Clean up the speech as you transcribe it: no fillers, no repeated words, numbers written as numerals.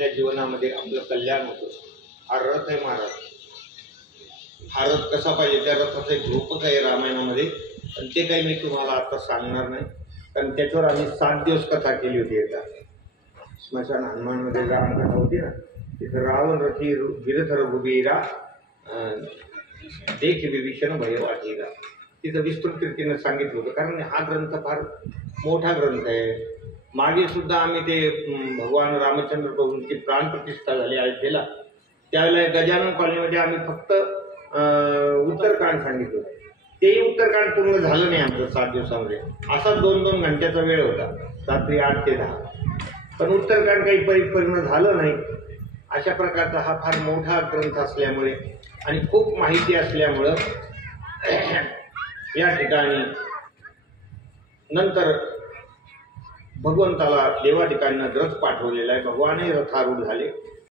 आपल्या जीवनामध्ये आपलं कल्याण होतं. हा रथ आहे महाराज. हा रथ कसा पाहिजे त्या रथाचं एक रूपक आहे रामायणामध्ये, पण ते काही मी तुम्हाला आता सांगणार नाही, कारण त्याच्यावर आम्ही 7 दिवस कथा केली होती. एकदा स्मशान हनुमानमध्ये रामकथा होती ना, तिथं रावण रथी गिरथ रघुबीरा देख विभीषण भय वाटीला, तिथं विस्तृत रीतीनं सांगितलं होतं. कारण हा ग्रंथ फार मोठा ग्रंथ आहे. मागे सुद्धा आम्ही ते भगवान रामचंद्र प्रभूंची प्राणप्रतिष्ठा झाली अयोध्येला, त्यावेळेला गजानन कॉलनीमध्ये आम्ही फक्त उत्तरकांड सांगितलं होतं. तेही उत्तरकांड पूर्ण झालं नाही आमचं 7 दिवसामध्ये. असा 2-2 घंट्याचा वेळ होता, रात्री 8 ते 10, पण उत्तरकांड काही परिपूर्ण झालं नाही. अशा प्रकारचा हा फार मोठा ग्रंथ असल्यामुळे आणि खूप माहिती असल्यामुळं या ठिकाणी नंतर भगवंताला देवा ठिकाणी रथ पाठवलेला आहे. भगवानही रथारूढ झाले